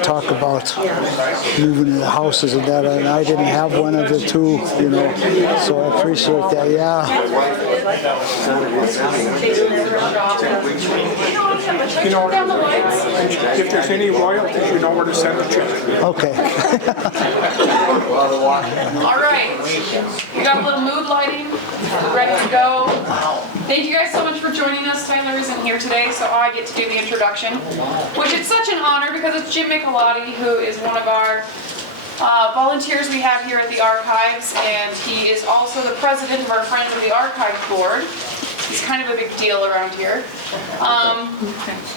talk about moving into houses and that, and I didn't have one of the two, so I appreciate that, yeah. If there's any royalties, you know where to send the check. Okay. All right, we got a little mood lighting, ready to go. Thank you guys so much for joining us. Tyler isn't here today, so I get to do the introduction, which is such an honor because it's Jim Michelotti, who is one of our volunteers we have here at the Archives, and he is also the president of our Friends of the Archive Board. He's kind of a big deal around here.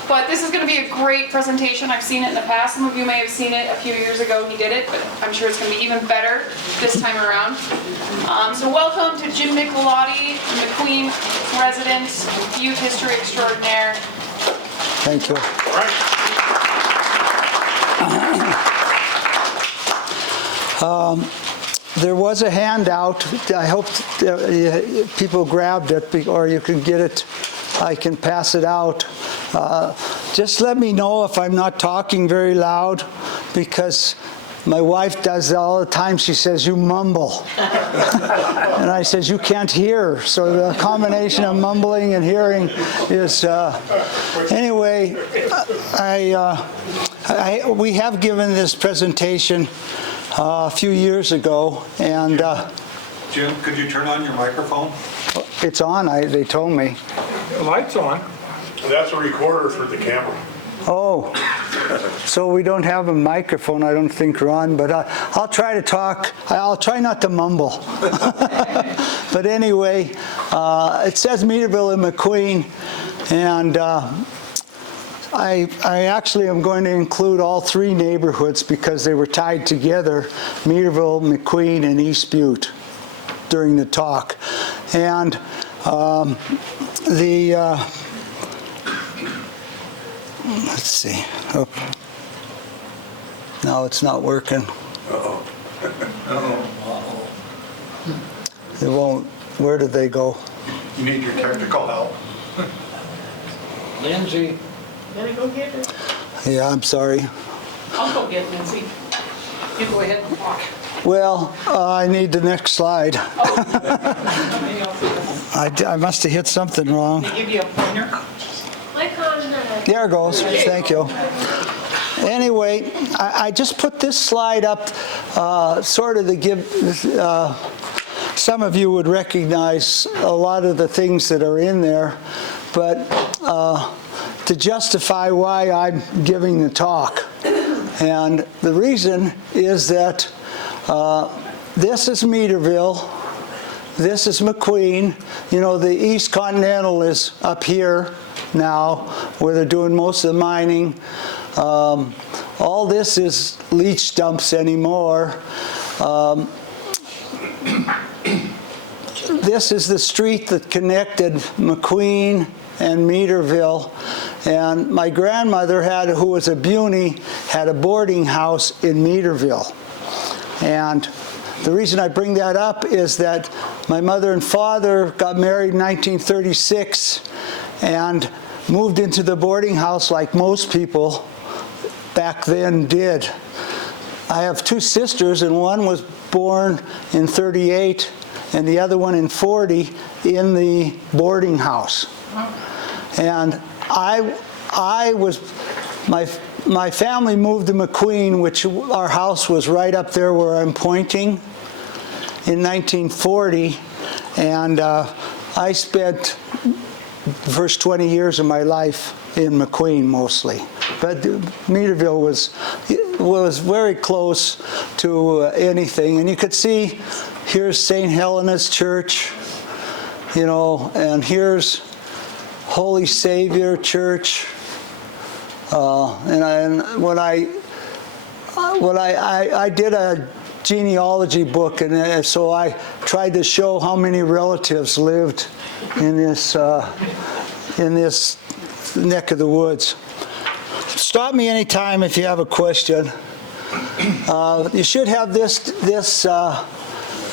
But this is going to be a great presentation. I've seen it in the past. Some of you may have seen it a few years ago. He did it, but I'm sure it's going to be even better this time around. So welcome to Jim Michelotti, McQueen resident, Butte history extraordinaire. Thank you. All right. There was a handout. I hope people grabbed it, or you can get it. I can pass it out. Just let me know if I'm not talking very loud, because my wife does that all the time. She says, you mumble. And I says, you can't hear. So the combination of mumbling and hearing is... Anyway, we have given this presentation a few years ago, and Jim, could you turn on your microphone? it's on. They told me. The light's on. That's a recorder for the camera. Oh, so we don't have a microphone, I don't think, Ron, but I'll try to talk. I'll try not to mumble. But anyway, it says Meaderville and McQueen, and I actually am going to include all three neighborhoods because they were tied together, Meaderville, McQueen, and East Butte, during the talk. And let's see. Oh. No, it's not working. Uh-oh. It won't. Where did they go? You need your technical help. Lindsay. Gonna go get her? Yeah, I'm sorry. I'll go get Lindsay. You go ahead and walk. Well, I need the next slide. I must have hit something wrong. They give you a pointer? There it goes. Thank you. Anyway, I just put this slide up sort of to give, some of you would recognize a lot of the things that are in there, but to justify why I'm giving the talk. And the reason is that this is Meaderville, this is McQueen. You know, the East Continental is up here now, where they're doing most of the mining. All this is leach dumps anymore. This is the street that connected McQueen and Meaderville. And my grandmother who was a Butte, had a boarding house in Meaderville. And the reason I bring that up is that my mother and father got married in 1936 and moved into the boarding house like most people back then did. I have two sisters, and one was born in 38 and the other one in 40 in the boarding house. And my family moved to McQueen, which our house was right up there where I'm pointing, in 1940, and I spent the first 20 years of my life in McQueen mostly. But Meaderville was very close to anything, and you could see here's St. Helena's Church, you know, and here's Holy Savior Church. And when I did a genealogy book, and so I tried to show how many relatives lived in this neck of the woods. Stop me anytime if you have a question. You should have this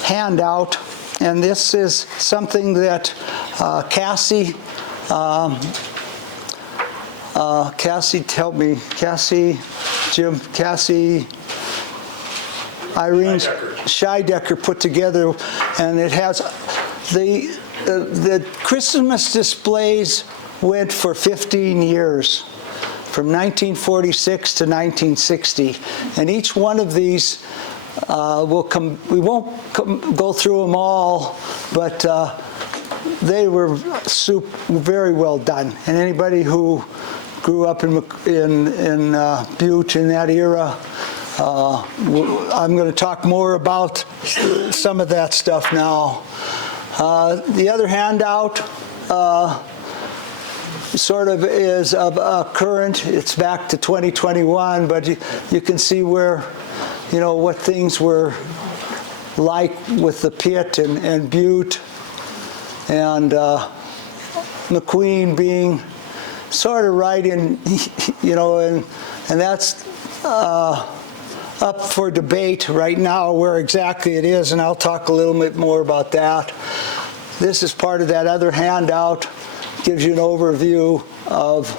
handout, and this is something that Cassie Cassie, help me. Cassie, Jim, Cassie, Irene Scheidecker put together, and it has the Christmas displays went for 15 years, from 1946 to 1960, and each one of these will come. We won't go through them all, but they were very well done. And anybody who grew up in Butte in that era, I'm going to talk more about some of that stuff now. The other handout sort of is current. It's back to 2021, but you can see where, what things were like with the pit and Butte, and McQueen being sort of right in, and that's up for debate right now where exactly it is, and I'll talk a little bit more about that. This is part of that other handout. Gives you an overview of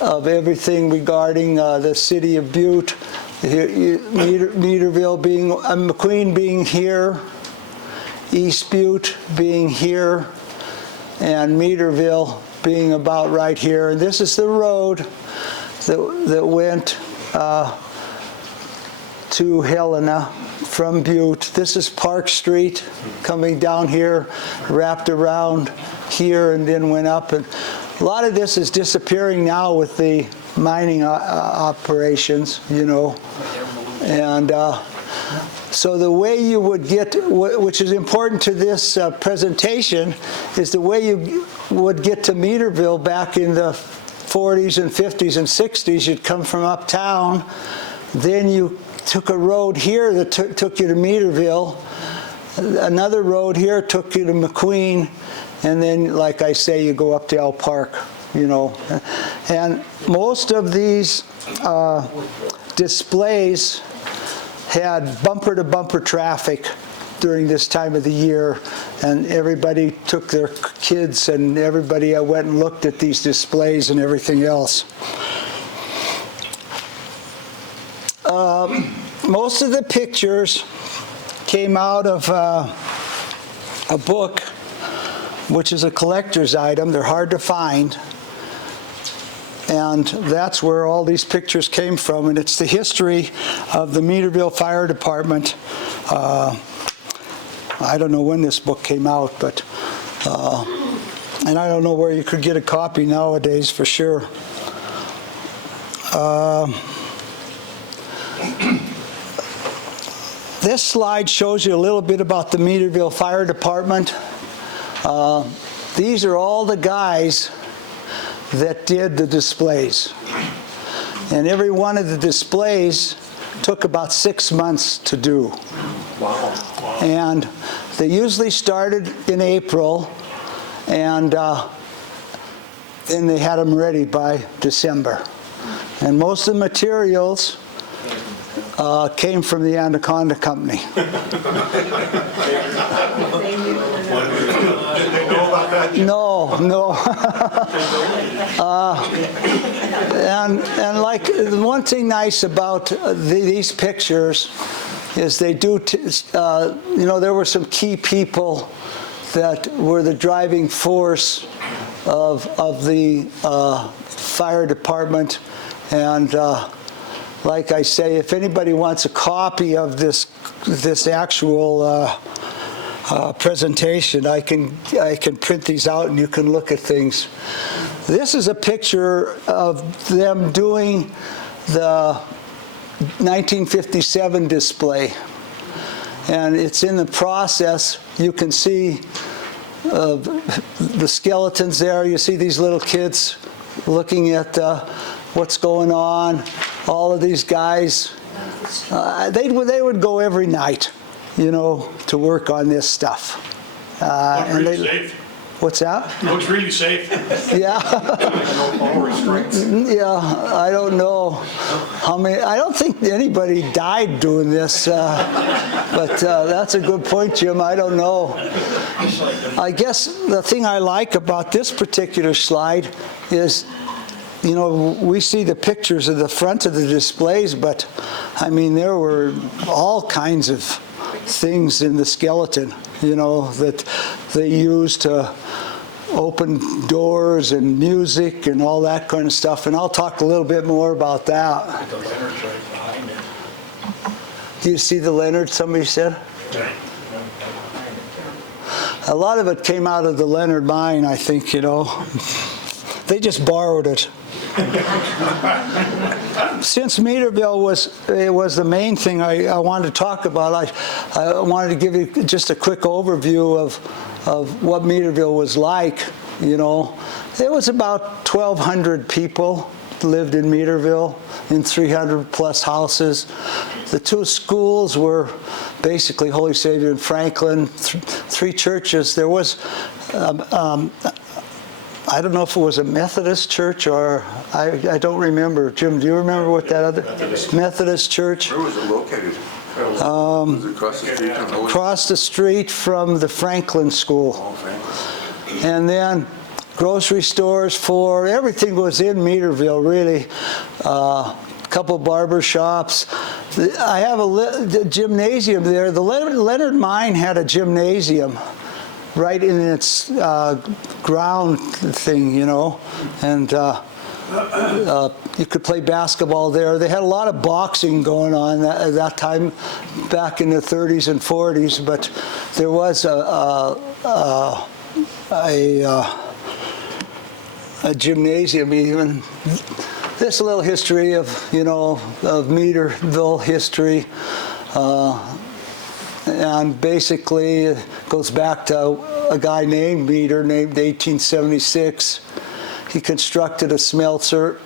everything regarding the city of Butte. Meaderville being, McQueen being here, East Butte being here, and Meaderville being about right here. And this is the road that went to Helena from Butte. This is Park Street coming down here, wrapped around here, and then went up. And a lot of this is disappearing now with the mining operations, And so the way you would get, which is important to this presentation, is the way you would get to Meaderville back in the 40s and 50s and 60s. You'd come from uptown, then you took a road here that took you to Meaderville, another road here took you to McQueen, and then, like I say, you go up to Elk Park, And most of these displays had bumper-to-bumper traffic during this time of the year, and everybody took their kids, and everybody went and looked at these displays and everything else. Most of the pictures came out of a book, which is a collector's item. They're hard to find. And that's where all these pictures came from. And it's the history of the Meaderville Fire Department. I don't know when this book came out, but, and I don't know where you could get a copy nowadays for sure. This slide shows you a little bit about the Meaderville Fire Department. These are all the guys that did the displays. And every one of the displays took about 6 months to do. Wow. And they usually started in April, and then they had them ready by December. And most of the materials came from the Anaconda Company. No. And like the one thing nice about these pictures is they do, there were some key people that were the driving force of the fire department. And like I say, if anybody wants a copy of this actual presentation, I can print these out and you can look at things. This is a picture of them doing the 1957 display, and it's in the process. You can see the skeletons there. You see these little kids looking at what's going on. All of these guys, they would go every night, to work on this stuff. And really safe. What's that? Looks really safe. Yeah. No restraints. Yeah, I don't know how many. I don't think anybody died doing this, but that's a good point, Jim. I don't know. I guess the thing I like about this particular slide is you know, we see the pictures of the front of the displays, but I mean, there were all kinds of things in the skeleton, you know, that they used to open doors and music and all that kind of stuff. And I'll talk a little bit more about that. The Leonard's right behind it. Do you see the Leonard, somebody said? Right. A lot of it came out of the Leonard mine, I think, you know. They just borrowed it. Since Meaderville was the main thing I wanted to talk about, I wanted to give you just a quick overview of what Meaderville was like, you know. There was about 1,200 people lived in Meaderville in 300 plus houses. The two schools were basically Holy Savior and Franklin, three churches. There was, I don't know if it was a Methodist church or, I don't remember. Jim, do you remember what that other? Methodist church? Where was it located? Was it across the street from Across the street from the Franklin School. Oh, Franklin. And then grocery stores for everything was in Meaderville, really. A couple barber shops. I have a gymnasium there. The Leonard Mine had a gymnasium right in its ground thing, you know, and you could play basketball there. They had a lot of boxing going on at that time, back in the 30s and 40s, but there was a gymnasium even. This little history of, you know, of Meaderville history. And basically it goes back to a guy named Meader, named 1876. He constructed a smelter.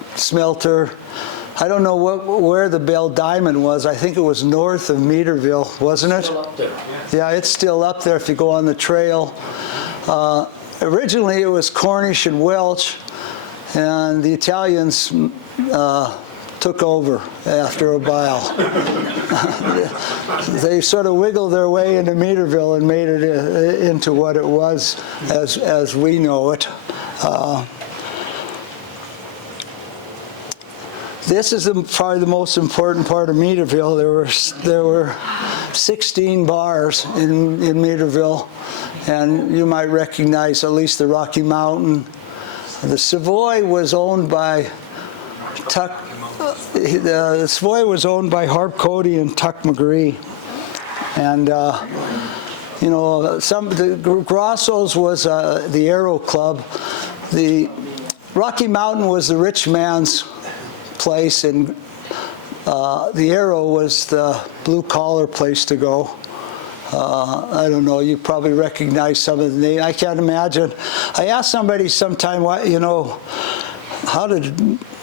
I don't know where the Bell Diamond was. I think it was north of Meaderville, wasn't it? Still up there. Yeah, it's still up there if you go on the trail. Originally it was Cornish and Welsh, and the Italians took over after a while. They sort of wiggled their way into Meaderville and made it into what it was as we know it. This is probably the most important part of Meaderville. There were 16 bars in Meaderville, and you might recognize at least the Rocky Mountain. The Savoy was owned by the Savoy was owned by Harp Cody and Tuck McGree, and you know, the Grosso's was the Aero Club. The Rocky Mountain was the rich man's place, and the Aero was the blue collar place to go. I don't know, you probably recognize some of the names. I can't imagine. I asked somebody sometime, why, you know, how did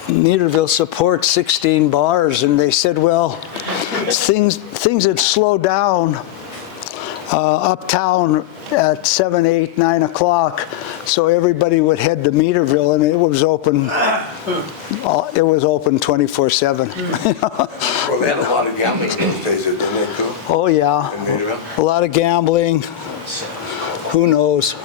Meaderville support 16 bars? And they said, well, things had slowed down uptown at 7, 8, 9 o'clock, so everybody would head to Meaderville, and it was open 24/7. Well, they had a lot of gambling those days, didn't they, too? Oh yeah, In Meaderville? a lot of gambling. Who knows?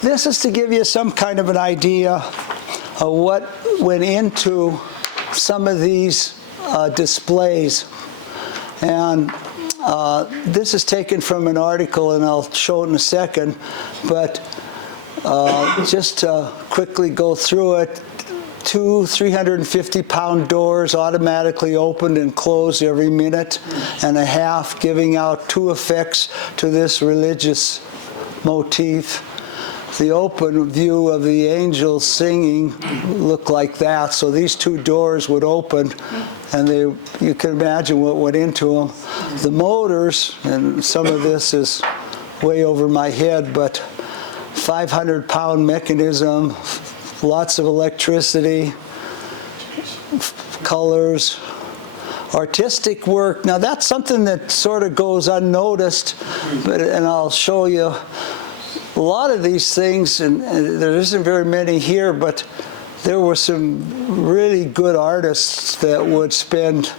This is to give you some kind of an idea of what went into some of these displays. And this is taken from an article, and I'll show it in a second, but just to quickly go through it, 2 350-pound doors automatically opened and closed every minute and a half, giving out 2 effects to this religious motif. The open view of the angels singing looked like that. So these 2 doors would open, and you can imagine what went into them. The motors, and some of this is way over my head, but 500-pound mechanism, lots of electricity, colors, artistic work. Now that's something that sort of goes unnoticed, and I'll show you. A lot of these things, and there isn't very many here, but there were some really good artists that would spend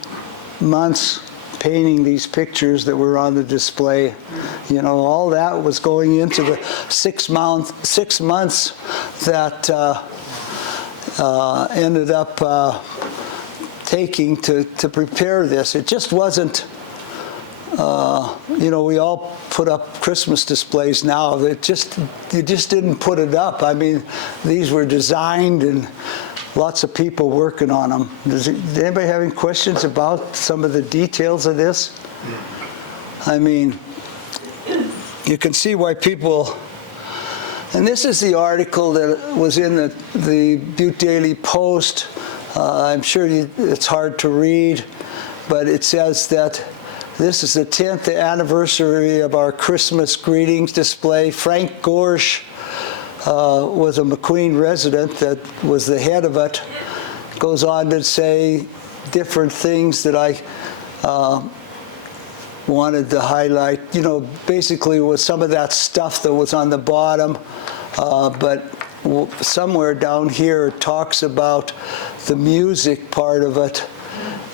months painting these pictures that were on the display. You know, all that was going into the 6 months that ended up taking to prepare this. It just wasn't, you know, we all put up Christmas displays now. You just didn't put it up. I mean, these were designed and lots of people working on them. Does anybody have any questions about some of the details of this? I mean, you can see why people, and this is the article that was in the Butte Daily Post. I'm sure it's hard to read, but it says that this is the 10th anniversary of our Christmas greetings display. Frank Gorsh was a McQueen resident that was the head of it. Goes on to say different things that I wanted to highlight. You know, basically it was some of that stuff that was on the bottom, but somewhere down here it talks about the music part of it.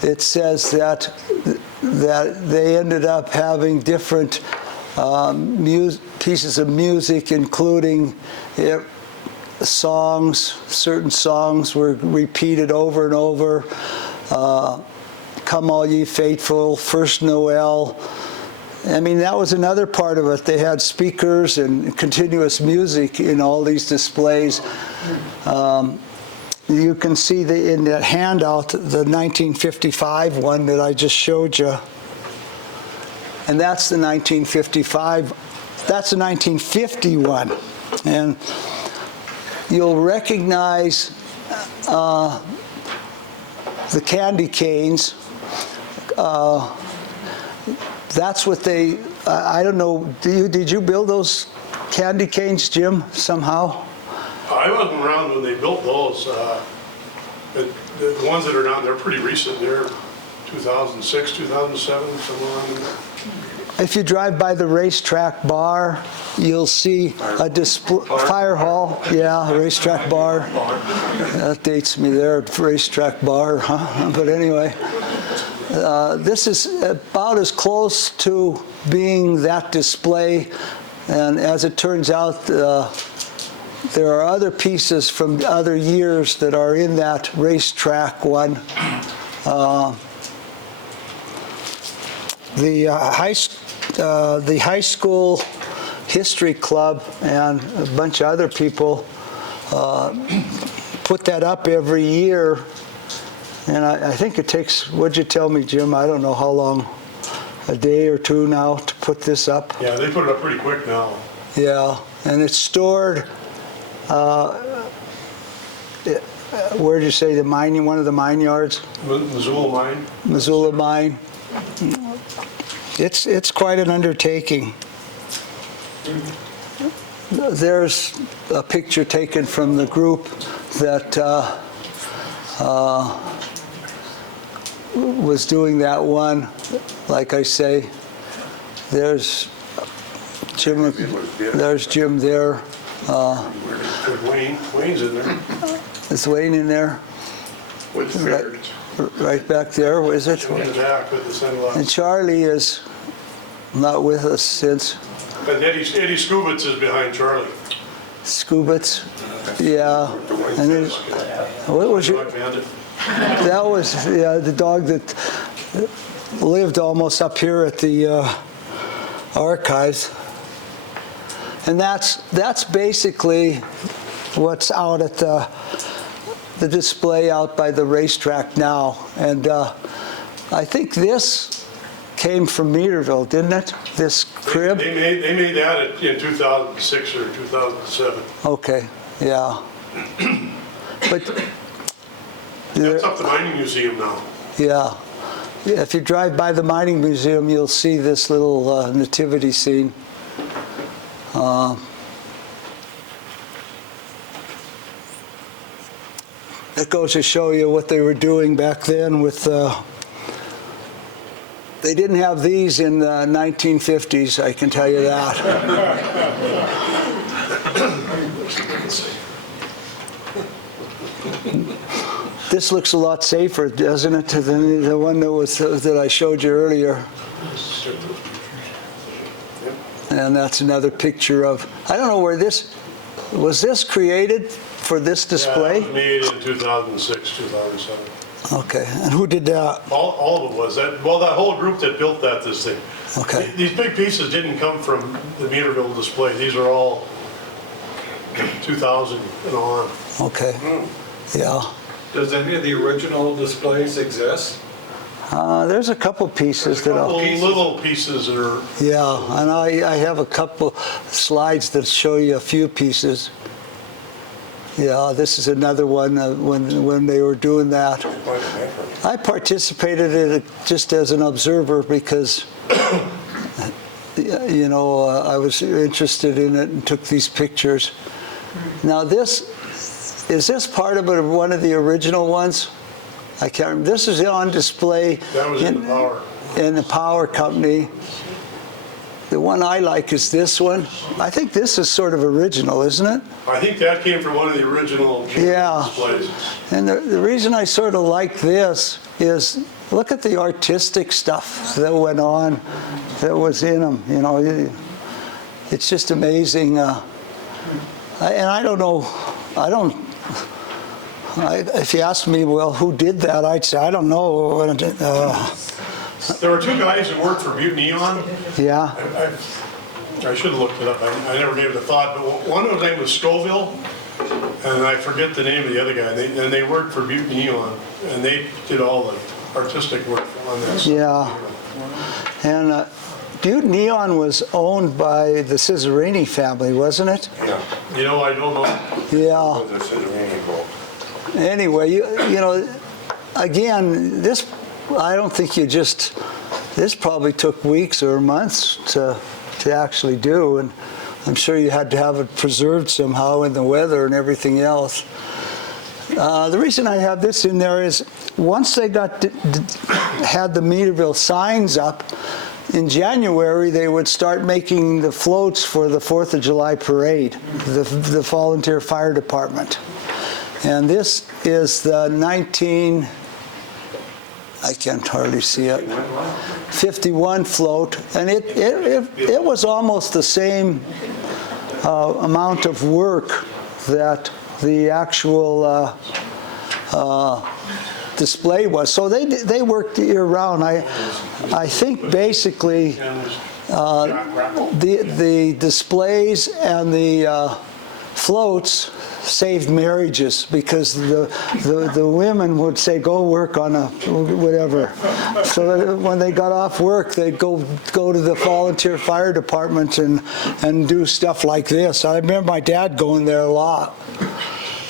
It says that they ended up having different pieces of music, including songs. Certain songs were repeated over and over. Come All Ye Faithful, First Noel. I mean, that was another part of it. They had speakers and continuous music in all these displays. You can see in that handout the 1955 one that I just showed you. And that's the 1955, that's the 1951. And you'll recognize the candy canes. That's what they, I don't know, did you build those candy canes, Jim, somehow? I wasn't around when they built those. The ones that are down, they're pretty recent. They're 2006, 2007, somewhere around there. If you drive by the racetrack bar, you'll see a display, fire hall, yeah, racetrack bar. That dates me there, racetrack bar, huh? But anyway, this is about as close to being that display, and as it turns out, there are other pieces from other years that are in that racetrack one. The high school history club and a bunch of other people put that up every year, and I think it takes, what'd you tell me, Jim? I don't know how long, a day or two now to put this up. Yeah, they put it up pretty quick now. Yeah, and it's stored. Where did you say the mining? One of the mine yards. Missoula Mine. Missoula Mine. It's quite an undertaking. There's a picture taken from the group that was doing that one. Like I say, there's Jim. There's Jim there. Wayne's in there. Is Wayne in there? With the ferret. Right back there, is it? In the back with the sunglasses. And Charlie is not with us since. And Eddie Skubitz is behind Charlie. Skubitz, yeah. And then, what was your? Dog bandit. That was the dog that lived almost up here at the archives. And that's basically what's out at the display out by the racetrack now. And I think this came from Meaderville, didn't it? This crib? They made that in 2006 or 2007. Okay, yeah. But That's up the mining museum now. yeah. If you drive by the mining museum, you'll see this little nativity scene. It goes to show you what they were doing back then with, they didn't have these in the 1950s, I can tell you that. This looks a lot safer, doesn't it, than the one that I showed you earlier. And that's another picture of, I don't know where was this created for this display? Yeah, it was made in 2006, 2007. Okay, and who did that? All of it was. That whole group that built this thing. Okay. These big pieces didn't come from the Meaderville display. These are all 2000 and on. Okay, yeah. Does any of the original displays exist? There's a couple pieces that I'll... Little pieces that are... Yeah, and I have a couple slides that show you a few pieces. Yeah, this is another one when they were doing that. I participated in it just as an observer because, you know, I was interested in it and took these pictures. Now is this part of it, one of the original ones? I can't remember. This is on display That was in the power. In the power company. The one I like is this one. I think this is sort of original, isn't it? I think that came from one of the original Yeah. displays. And the reason I sort of like this is look at the artistic stuff that went on, that was in them. You know, it's just amazing. And I don't know, if you asked me, well, who did that? I'd say, I don't know. There were two guys that worked for Butte Neon. Yeah. I should have looked it up. I never gave it a thought. But one of them name was Scoville, and I forget the name of the other guy. And they worked for Butte Neon, and they did all the artistic work on this. Yeah. And Butte Neon was owned by the Cesarini family, wasn't it? Yeah. You know, I don't know. Yeah. There's a Cesarini boat. Anyway, you know, again, this, I don't think this probably took weeks or months to actually do, and I'm sure you had to have it preserved somehow in the weather and everything else. The reason I have this in there is once they had the Meaderville signs up, in January they would start making the floats for the 4th of July parade, the Volunteer Fire Department. And this is the I can't hardly see it, 51 float, and it was almost the same amount of work that the actual display was. So they worked year round. I think basically the displays and the floats saved marriages because the women would say, go work on a whatever. So when they got off work, they'd go to the volunteer fire department and do stuff like this. I remember my dad going there a lot.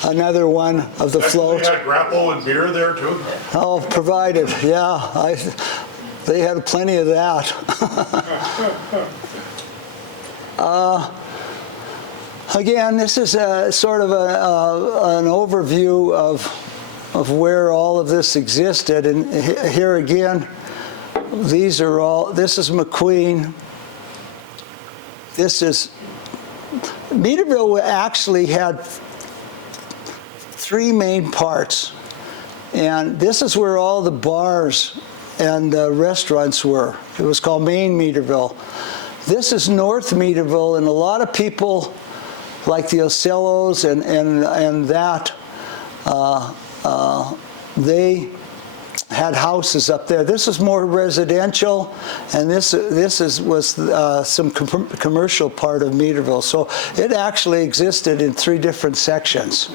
Another one of the floats. They had grapple and beer there too? Oh, provided, yeah. They had plenty of that. Again, this is sort of an overview of where all of this existed. And here again, this is McQueen. Meaderville actually had 3 main parts. And this is where all the bars and restaurants were. It was called Main Meaderville. This is North Meaderville, and a lot of people like the Ocellos and that, they had houses up there. This is more residential, and this was some commercial part of Meaderville. So it actually existed in 3 different sections.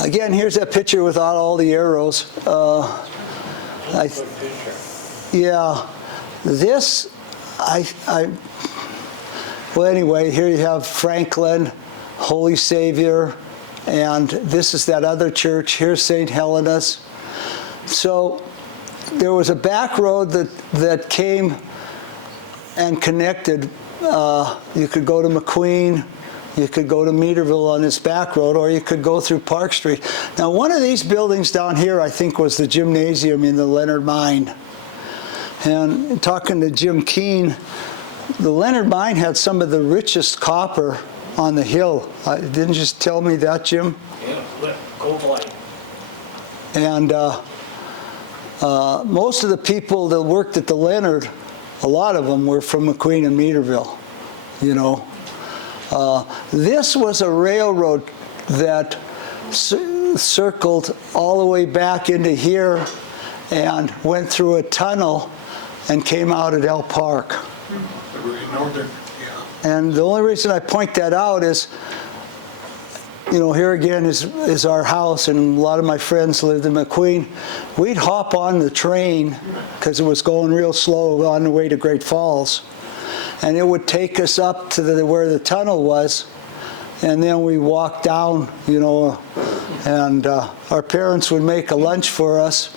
Again, here's that picture without all the arrows. Well, anyway, here you have Franklin, Holy Savior, and this is that other church. Here's St. Helena's. So there was a back road that came and connected. You could go to McQueen, you could go to Meaderville on this back road, or you could go through Park Street. Now, one of these buildings down here, I think, was the gymnasium in the Leonard Mine. And talking to Jim Keene, the Leonard Mine had some of the richest copper on the hill. Didn't you just tell me that, Jim? Yeah, gold light. And most of the people that worked at the Leonard, a lot of them were from McQueen and Meaderville, you know. This was a railroad that circled all the way back into here and went through a tunnel and came out at Elk Park. Northern, yeah. And the only reason I point that out is, you know, here again is our house, and a lot of my friends lived in McQueen. We'd hop on the train because it was going real slow on the way to Great Falls, and it would take us up to where the tunnel was, and then we walked down, you know, and our parents would make a lunch for us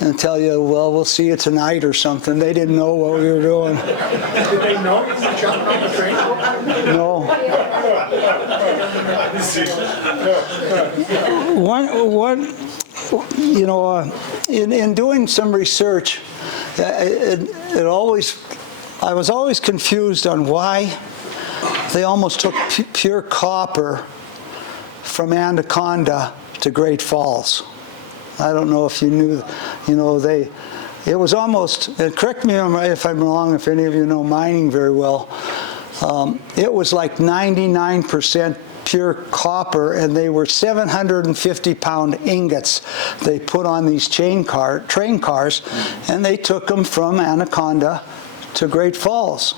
and tell you, well, we'll see you tonight or something. They didn't know what we were doing. Did they know you were jumping on the train? No. One, you know, in doing some research, I was always confused on why they almost took pure copper from Anaconda to Great Falls. I don't know if you knew, you know, it was almost, and correct me if I'm wrong, if any of you know mining very well, it was like 99% pure copper, and they were 750-pound ingots they put on these train cars, and they took them from Anaconda to Great Falls.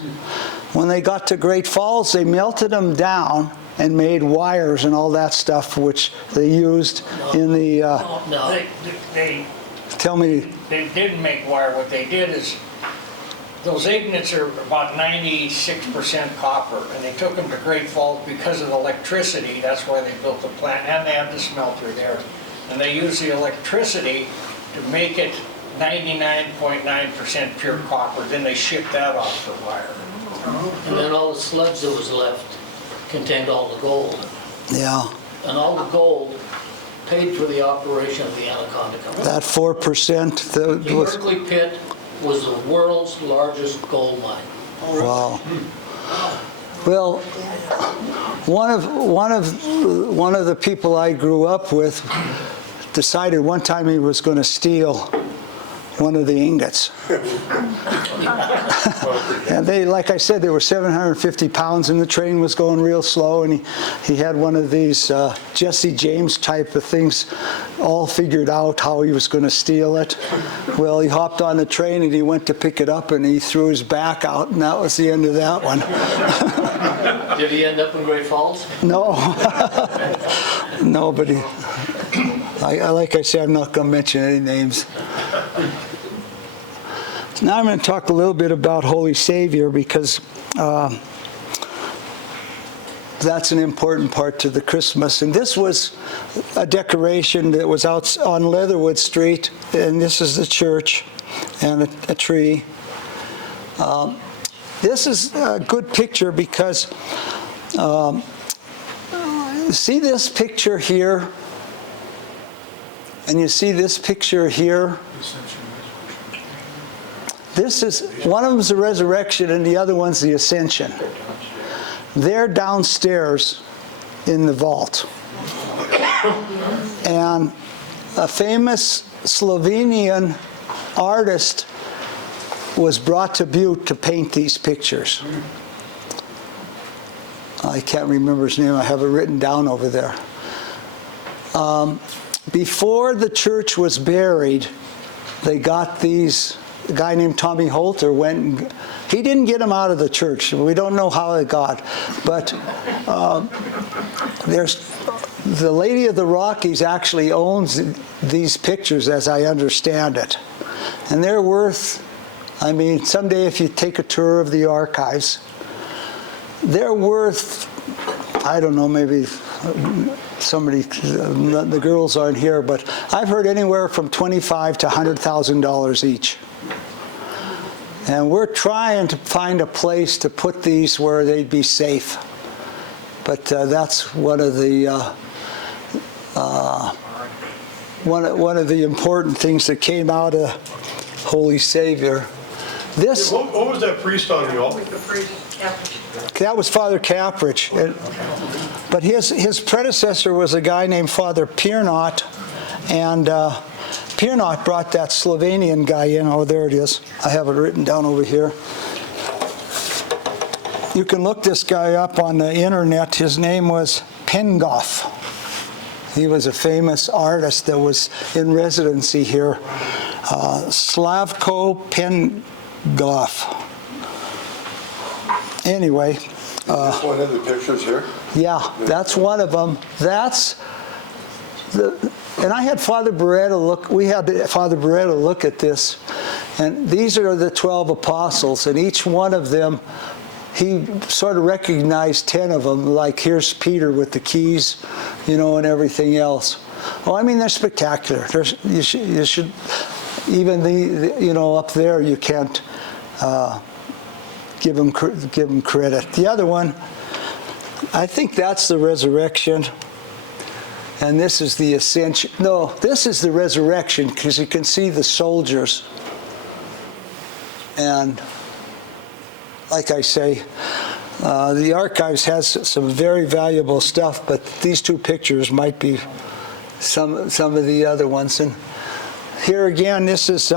When they got to Great Falls, they melted them down and made wires and all that stuff, which they used in the... No, they Tell me... They didn't make wire. What they did is, those ingots are about 96% copper, and they took them to Great Falls because of the electricity. That's why they built the plant, and they had the smelter there. And they used the electricity to make it 99.9% pure copper. Then they shipped that off for wire. And then all the sludge that was left contained all the gold. Yeah. And all the gold paid for the operation of the Anaconda Company. That 4% that The was... Berkeley Pit was the world's largest gold mine. Wow. Well, one of the people I grew up with decided one time he was going to steal one of the ingots. And they, like I said, they were 750 pounds, and the train was going real slow, and he had one of these Jesse James type of things all figured out how he was going to steal it. Well, he hopped on the train and he went to pick it up and he threw his back out, and that was the end of that one. Did he end up in Great Falls? No. No, but like I said, I'm not going to mention any names. Now I'm going to talk a little bit about Holy Savior, because that's an important part to the Christmas. And this was a decoration that was out on Leatherwood Street, and this is the church and a tree. This is a good picture because see this picture here, and you see this picture here. This is, one of them is the resurrection and the other one's the ascension. They're downstairs in the vault. And a famous Slovenian artist was brought to Butte to paint these pictures. I can't remember his name. I have it written down over there. Before the church was buried, they got these. A guy named Tommy Holter went and he didn't get them out of the church. We don't know how it got, but there's the Lady of the Rockies actually owns these pictures, as I understand it, and they're worth. I mean, someday if you take a tour of the archives, they're worth. I don't know, maybe somebody. The girls aren't here, but I've heard anywhere from $25,000 to $100,000 each. And we're trying to find a place to put these where they'd be safe. But that's one of the one of the important things that came out of Holy Savior. This. What was that priest on the altar? That was Father Caprich. But his predecessor was a guy named Father Piernot, and Piernot brought that Slovenian guy in. Oh, there it is. I have it written down over here. You can look this guy up on the internet. His name was Pengoff. He was a famous artist that was in residency here. Slavko Pengoff. Anyway. This one of the pictures here? Yeah, that's one of them. That's the, and I had Father Beretta look, we had Father Beretta look at this, and these are the 12 apostles, and each one of them, he sort of recognized 10 of them, like here's Peter with the keys, and everything else. Oh, I mean, they're spectacular. You should, even up there, you can't give them credit. The other one, I think that's the resurrection, and this is the ascension. No, this is the resurrection, because you can see the soldiers. And like I say, the archives has some very valuable stuff, but these two pictures might be some of the other ones. And here again, this is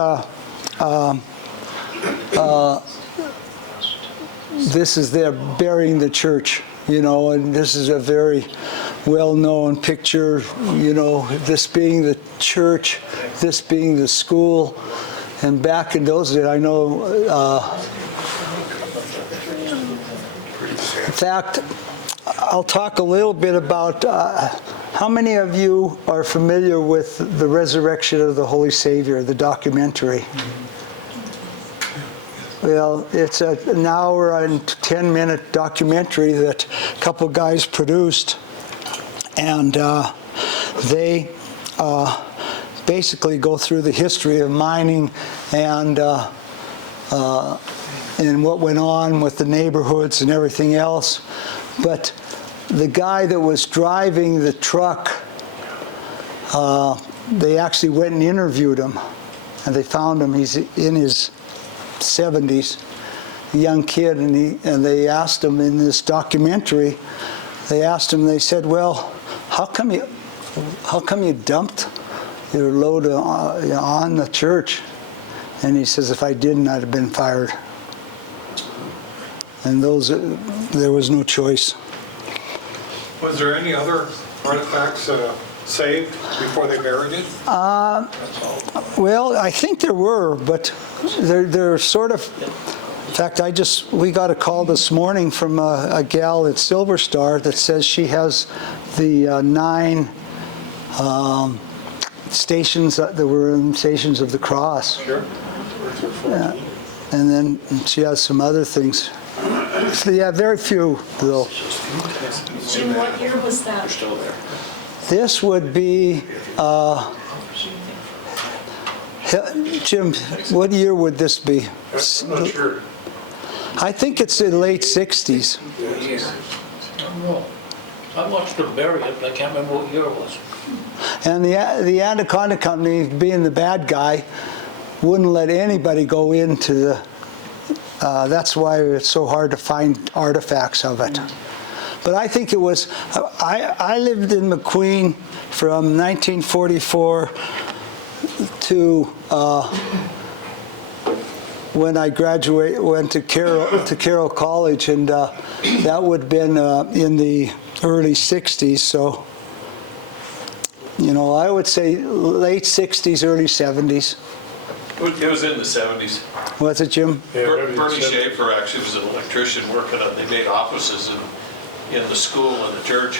they're burying the church, and this is a very well-known picture, this being the church, this being the school. And back in those days, I know, in fact, I'll talk a little bit about how many of you are familiar with the Resurrection of the Holy Savior, the documentary? Well, it's an hour and 10-minute documentary that a couple guys produced, and they basically go through the history of mining and what went on with the neighborhoods and everything else. But the guy that was driving the truck, they actually went and interviewed him, and they found him. He's in his 70s, a young kid, and they asked him in this documentary, they said, well, how come you dumped your load on the church? And he says, if I didn't, I'd have been fired. And there was no choice. Was there any other artifacts saved before they buried it? Well, I think there were, but they're sort of. In fact, we got a call this morning from a gal at Silver Star that says she has the 9 stations that were in Stations of the Cross. Sure. And then she has some other things. So yeah, very few though. Jim, what year was that? Still there. This would be, Jim, what year would this be? I'm not sure. I think it's the late 60s. I don't know. I watched them bury it, but I can't remember what year it was. And the Anaconda Company, being the bad guy, wouldn't let anybody go into the, that's why it's so hard to find artifacts of it. But I think it was, I lived in McQueen from 1944 to when I went to Carroll College, and that would have been in the early 60s. So, I would say late 60s, early 70s. It was in the 70s. Was it, Jim? Yeah, Bernie Schaefer actually was an electrician working on, they made offices in the school and the church,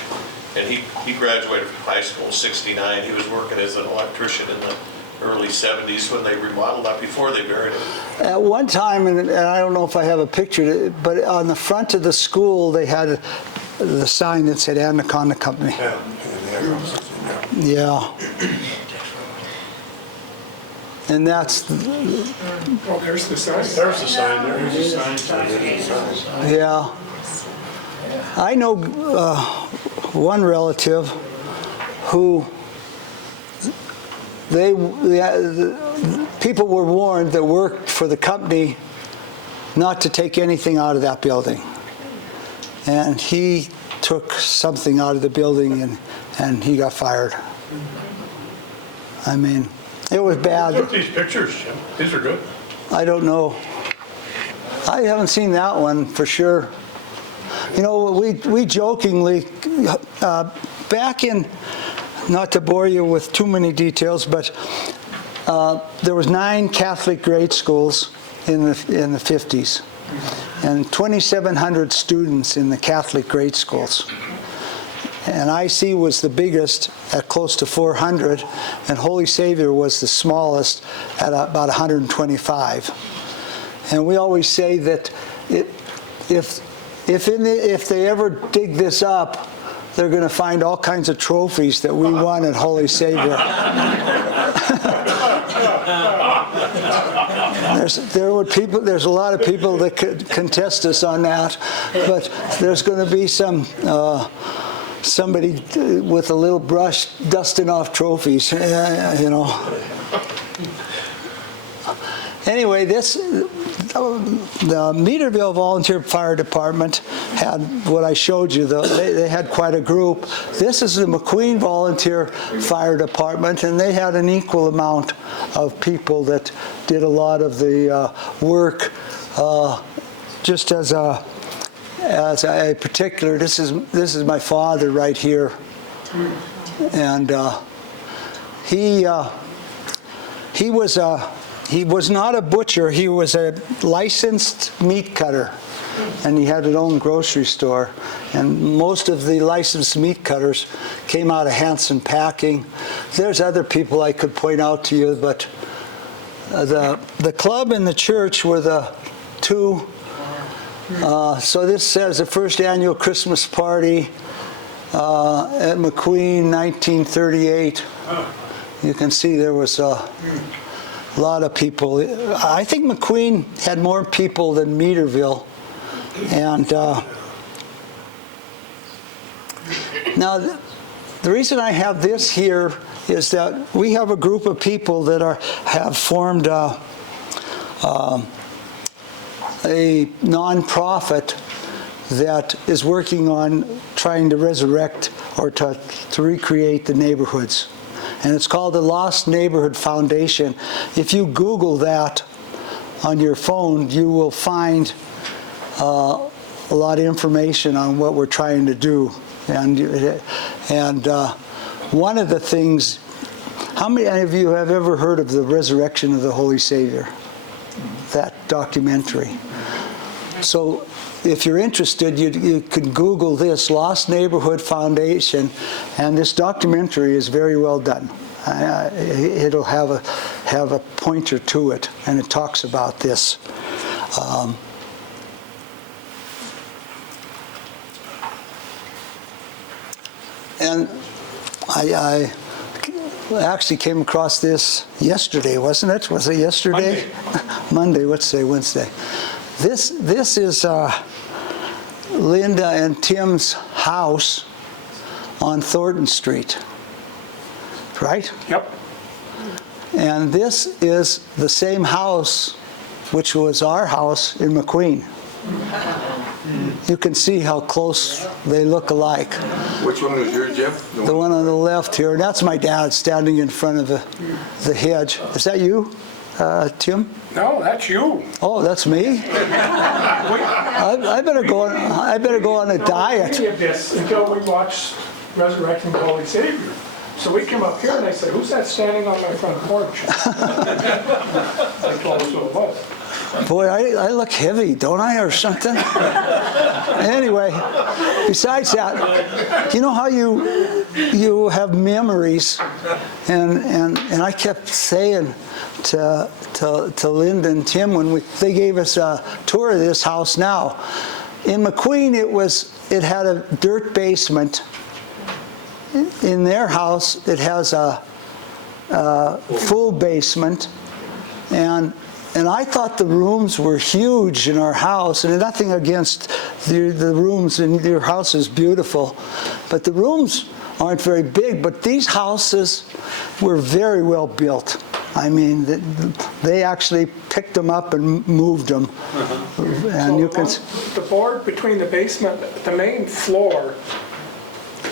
and he graduated from high school in '69. He was working as an electrician in the early 70s when they remodeled that, before they buried it. At one time, and I don't know if I have a picture, but on the front of the school, they had the sign that said Anaconda Company. Yeah. And that's, Oh, there's the sign. There's the sign, there's the sign. yeah. I know one relative who the people were warned that worked for the company not to take anything out of that building. and he took something out of the building and he got fired. I mean, it was Who bad. took these pictures, Jim? These are good. I don't know. I haven't seen that one for sure. You know, we jokingly, back in, not to bore you with too many details, but there was 9 Catholic grade schools in the 50s, and 2,700 students in the Catholic grade schools. And IC was the biggest at close to 400, and Holy Savior was the smallest at about 125. And we always say that if they ever dig this up, they're going to find all kinds of trophies that we won at Holy Savior. There's a lot of people that could contest us on that, but there's going to be somebody with a little brush dusting off trophies, you know. Anyway, the Meaderville Volunteer Fire Department had what I showed you, though. They had quite a group. This is the McQueen Volunteer Fire Department, and they had an equal amount of people that did a lot of the work. Just as a particular, this is my father right here, and he was not a butcher. He was a licensed meat cutter, and he had his own grocery store. And most of the licensed meat cutters came out of Hanson Packing. There's other people I could point out to you, but the club and the church were the two. So this says the first annual Christmas party at McQueen, 1938. You can see there was a lot of people. I think McQueen had more people than Meaderville. And now the reason I have this here is that we have a group of people that have formed a nonprofit that is working on trying to resurrect or to recreate the neighborhoods. And it's called the Lost Neighborhood Foundation. If you Google that on your phone, you will find a lot of information on what we're trying to do. And one of the things, how many of you have ever heard of the Resurrection of the Holy Savior? That documentary. So if you're interested, you can Google this, Lost Neighborhood Foundation, and this documentary is very well done. It'll have a pointer to it, and it talks about this. And I actually came across this yesterday, wasn't it? Was it yesterday? Monday, let's say Wednesday. This is Linda and Tim's house on Thornton Street, right? Yep. And this is the same house which was our house in McQueen. You can see how close they look alike. Which one was yours, Jeff? The one on the left here, and that's my dad standing in front of the hedge. Is that you, Tim? No, that's you. Oh, that's me? I better go on a diet. Any of this until we watched Resurrecting the Holy Savior. So we came up here and I said, "Who's that standing on my front porch?" I told us who it was. Boy, I look heavy, don't I, or something? Anyway, besides that, you know how you have memories, and I kept saying to Linda and Tim when they gave us a tour of this house now. In McQueen, it had a dirt basement. In their house, it has a full basement, and I thought the rooms were huge in our house, and nothing against the rooms in your house is beautiful, but the rooms aren't very big. But these houses were very well built. I mean, they actually picked them up and moved them. And you can, The board between the basement, the main floor,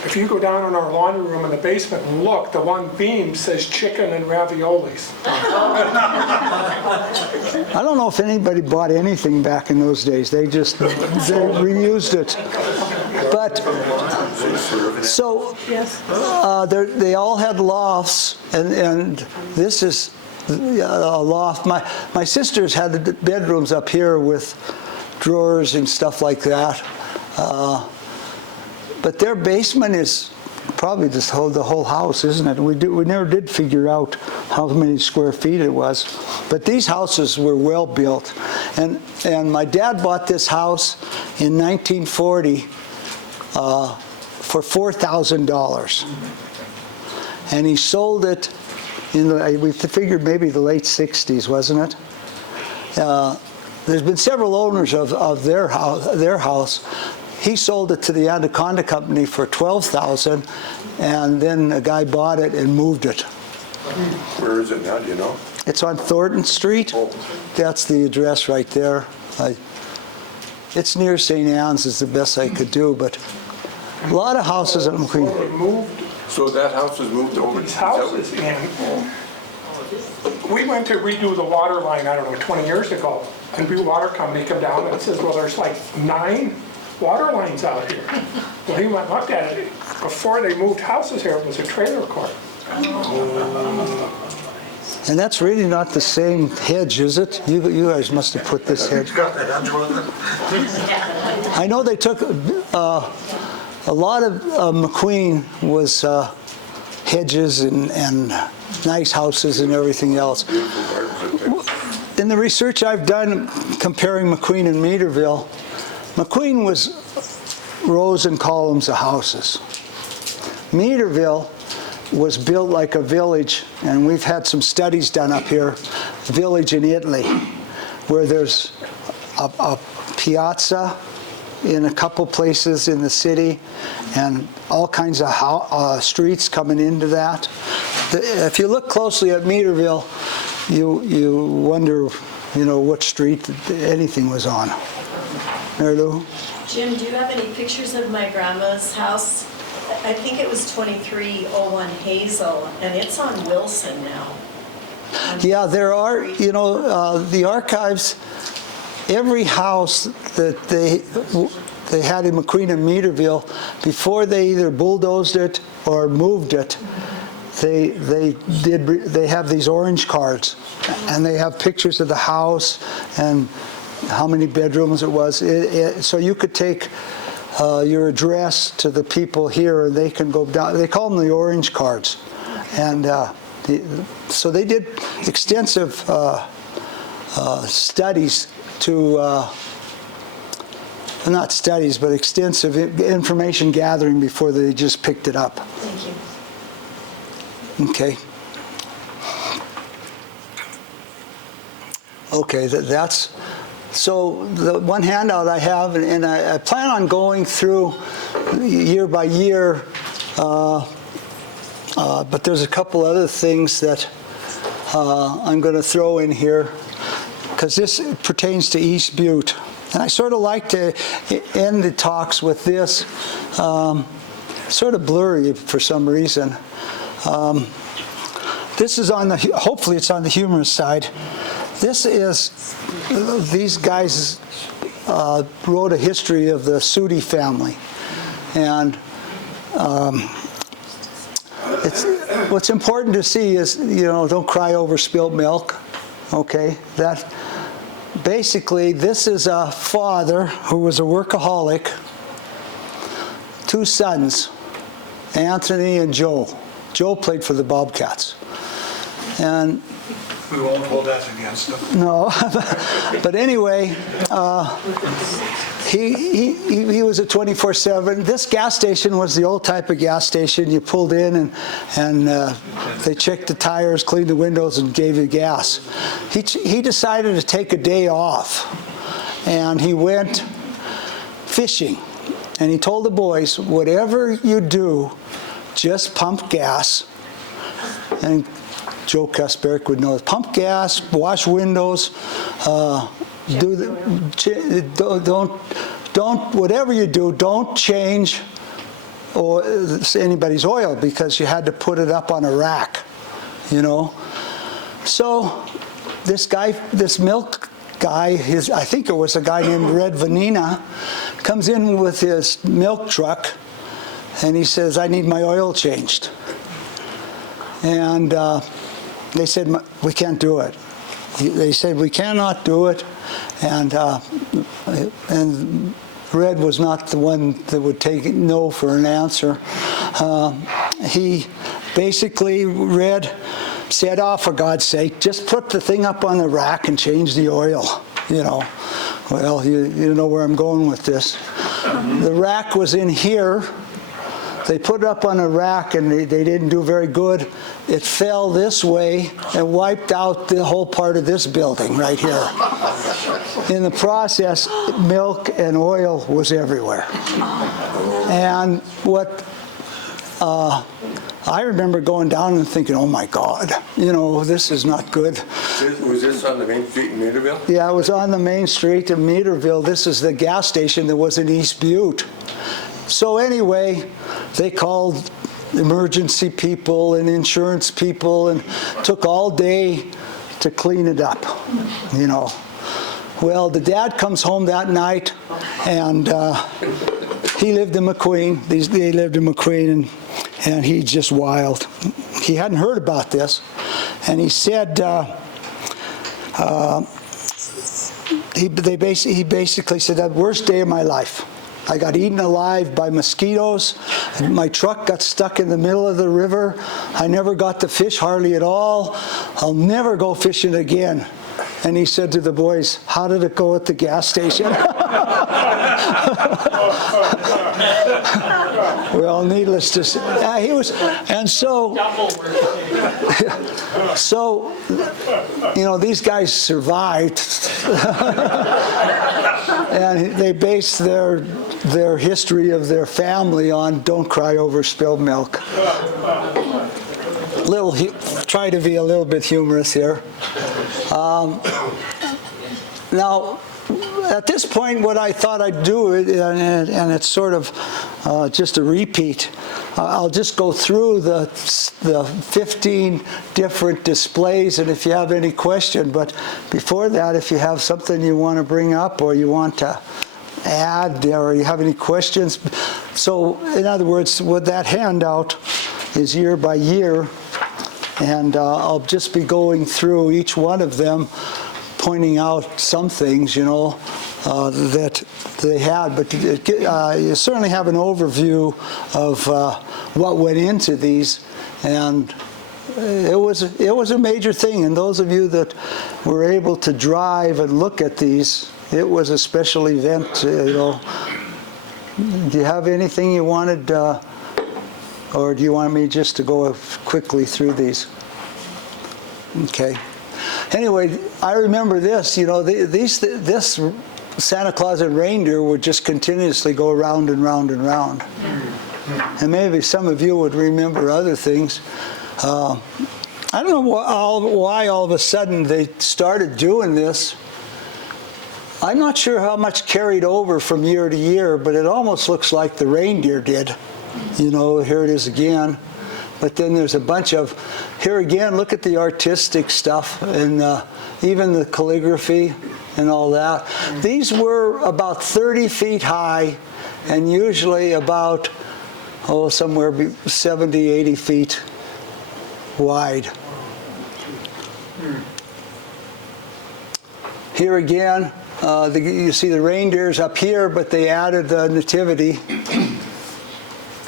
if you go down in our laundry room in the basement and look, the one beam says chicken and raviolis. I don't know if anybody bought anything back in those days. They reused it. But, so, they all had lofts, and this is a loft. My sisters had the bedrooms up here with drawers and stuff like that. But their basement is probably just the whole house, isn't it? We never did figure out how many square feet it was. But these houses were well built. And my dad bought this house in 1940 for $4,000. And he sold it we figured maybe the late 60s, wasn't it? There's been several owners of their house. He sold it to the Anaconda Company for $12,000, and then a guy bought it and moved it. Where is it now, do you know? It's on Thornton Street. That's the address right there. It's near St. Anne's is the best I could do, but a lot of houses at McQueen. They moved So that house was moved over? these houses in. We went to redo the water line, I don't know, 20 years ago, and Butte Water Company come down and says, well, there's like 9 water lines out here. Well, he went and looked at it. Before they moved houses here, it was a trailer court. And that's really not the same hedge, is it? You guys must have put this hedge. I know they took a lot of McQueen was hedges and nice houses and everything else. In the research I've done comparing McQueen and Meaderville, McQueen was rows and columns of houses. Meaderville was built like a village, and we've had some studies done up here, village in Italy, where there's a piazza in a couple places in the city, and all kinds of streets coming into that. If you look closely at Meaderville, you wonder, what street anything was on. Mary Lou? Jim, do you have any pictures of my grandma's house? I think it was 2301 Hazel, and it's on Wilson now. Yeah, there are, the archives, every house that they had in McQueen and Meaderville, before they either bulldozed it or moved it, they have these orange cards, and they have pictures of the house and how many bedrooms it was. So you could take your address to the people here, and they can go down. They call them the orange cards, and so they did extensive studies to. Not studies, but extensive information gathering before they just picked it up. Thank you. Okay. Okay, that's, so the one handout I have, and I plan on going through year by year, but there's a couple other things that I'm going to throw in here, because this pertains to East Butte. And I sort of like to end the talks with this, sort of blurry for some reason. This is on the, hopefully it's on the humorous side. This is, these guys wrote a history of the Sudi family. And what's important to see is, don't cry over spilled milk, okay? That, basically, this is a father who was a workaholic, 2 sons, Anthony and Joe. Joe played for the Bobcats. And We won't hold that against them. no, but anyway, he was a 24/7. This gas station was the old type of gas station. You pulled in and they checked the tires, cleaned the windows, and gave you gas. He decided to take a day off, and he went fishing. And he told the boys, whatever you do, just pump gas and Joe Kasperick would know. Pump gas, wash windows, don't, whatever you do, don't change or anybody's oil, because you had to put it up on a rack, you know. So this guy, this milk guy, I think it was a guy named Red Vanina, comes in with his milk truck and he says, I need my oil changed. And they said, we can't do it. They said, we cannot do it. And Red was not the one that would take no for an answer. He basically, Red said, oh, for God's sake, just put the thing up on the rack and change the oil, you know. Well, you know where I'm going with this. The rack was in here. They put it up on a rack and they didn't do very good. It fell this way and wiped out the whole part of this building right here. In the process, milk and oil was everywhere. And what I remember going down and thinking, oh my God, you know, this is not good. Was this on the main street in Meaderville? Yeah, it was on the main street in Meaderville. This is the gas station that was in East Butte. So anyway, they called emergency people and insurance people and took all day to clean it up, you know. Well, the dad comes home that night, and he lived in McQueen. They lived in McQueen, and he's just wild. He hadn't heard about this, and he said, he basically said, that worst day of my life. I got eaten alive by mosquitoes. My truck got stuck in the middle of the river. I never got to fish hardly at all. I'll never go fishing again. And he said to the boys, how did it go at the gas station? Well, needless to say, he was, and so, you know, these guys survived. And they based their history of their family on don't cry over spilled milk. Try to be a little bit humorous here. Now, at this point, what I thought I'd do, and it's sort of just a repeat, I'll just go through the 15 different displays, and if you have any question, but before that, if you have something you want to bring up or you want to add or you have any questions. So, in other words, with that handout is year by year, and I'll just be going through each one of them, pointing out some things, you know, that they had, but you certainly have an overview of what went into these, and it was a major thing. And those of you that were able to drive and look at these, it was a special event, you know. Do you have anything you wanted, or do you want me just to go quickly through these? Okay. Anyway, I remember this, you know, this Santa Claus and reindeer would just continuously go round and round and round. And maybe some of you would remember other things. I don't know why all of a sudden they started doing this. I'm not sure how much carried over from year to year, but it almost looks like the reindeer did. You know, here it is again. But then there's a bunch of, here again, look at the artistic stuff and even the calligraphy and all that. These were about 30 feet high and usually about, somewhere 70, 80 feet wide. Here again, you see the reindeers up here, but they added the nativity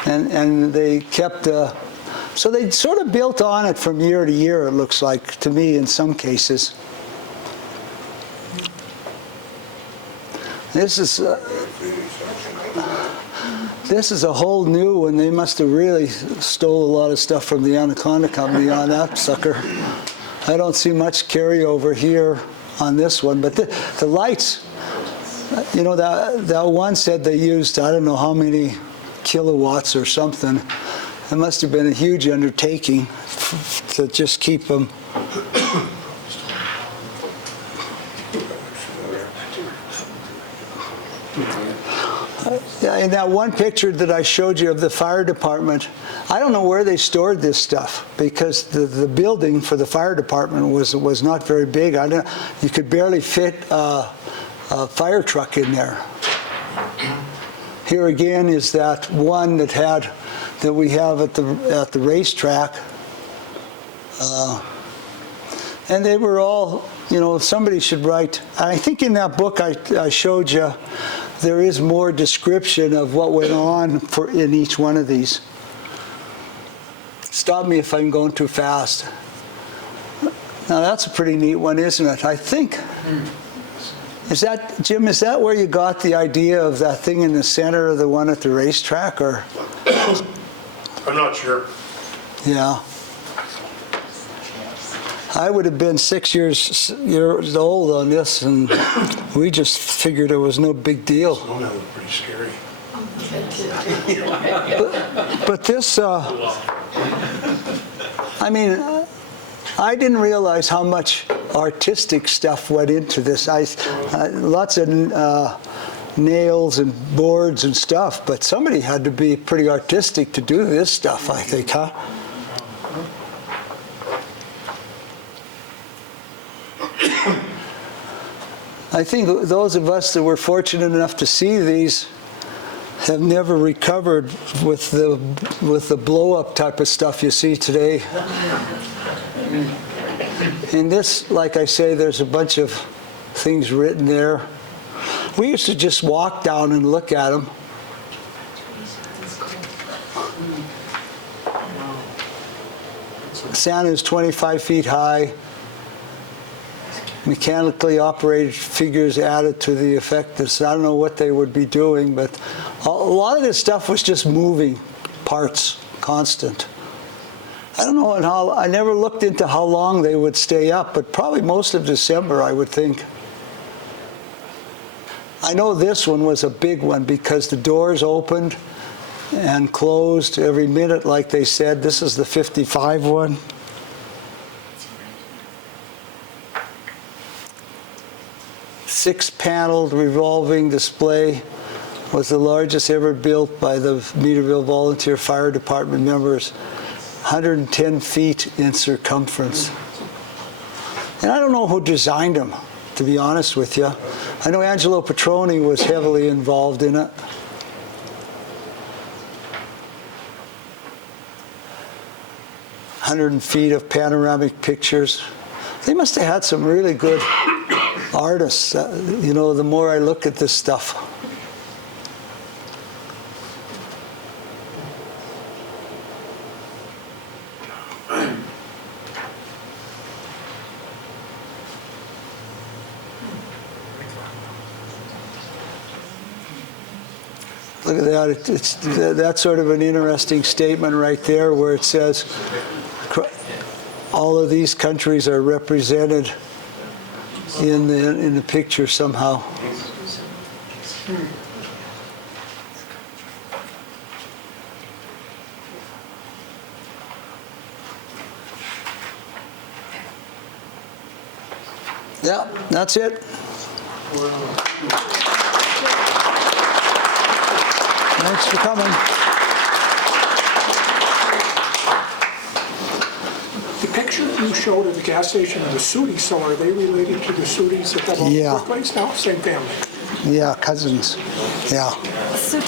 and they kept so they sort of built on it from year to year, it looks like, to me, in some cases. This is a whole new one. They must have really stole a lot of stuff from the Anaconda Company on that sucker. I don't see much carryover here on this one, but the lights, you know, that one said they used, I don't know how many kilowatts or something. It must have been a huge undertaking to just keep them. Yeah, in that one picture that I showed you of the fire department, I don't know where they stored this stuff because the building for the fire department was not very big. You could barely fit a fire truck in there. Here again is that one that we have at the racetrack, and they were all, somebody should write. I think in that book I showed you, there is more description of what went on in each one of these. Stop me if I'm going too fast. Now that's a pretty neat one, isn't it? I think. Jim, is that where you got the idea of that thing in the center of the one at the racetrack, or? I'm not sure. Yeah. I would have been 6 years old on this, and we just figured it was no big deal. Oh, that was pretty scary. But this, I didn't realize how much artistic stuff went into this. Lots of nails and boards and stuff, but somebody had to be pretty artistic to do this stuff, I think, huh? I think those of us that were fortunate enough to see these have never recovered with the blow-up type of stuff you see today. In this, like I say, there's a bunch of things written there. We used to just walk down and look at them. Santa is 25 feet high. Mechanically operated figures added to the effectiveness. I don't know what they would be doing, but a lot of this stuff was just moving parts, constant. I don't know I never looked into how long they would stay up, but probably most of December, I would think. I know this one was a big one because the doors opened and closed every minute, like they said. This is the 55 one. Six-paneled revolving display was the largest ever built by the Meaderville Volunteer Fire Department members, 110 feet in circumference. And I don't know who designed them, to be honest with you. I know Angelo Petroni was heavily involved in it. Feet of panoramic pictures. They must have had some really good artists, the more I look at this stuff. Look at that. That's sort of an interesting statement right there where it says all of these countries are represented in the picture somehow. Yeah, that's it. Thanks for coming. The picture you showed at the gas station of the Sooties, so are they related to the Sooties that have all the Yeah. workplace now? Same family? Yeah, cousins. Yeah.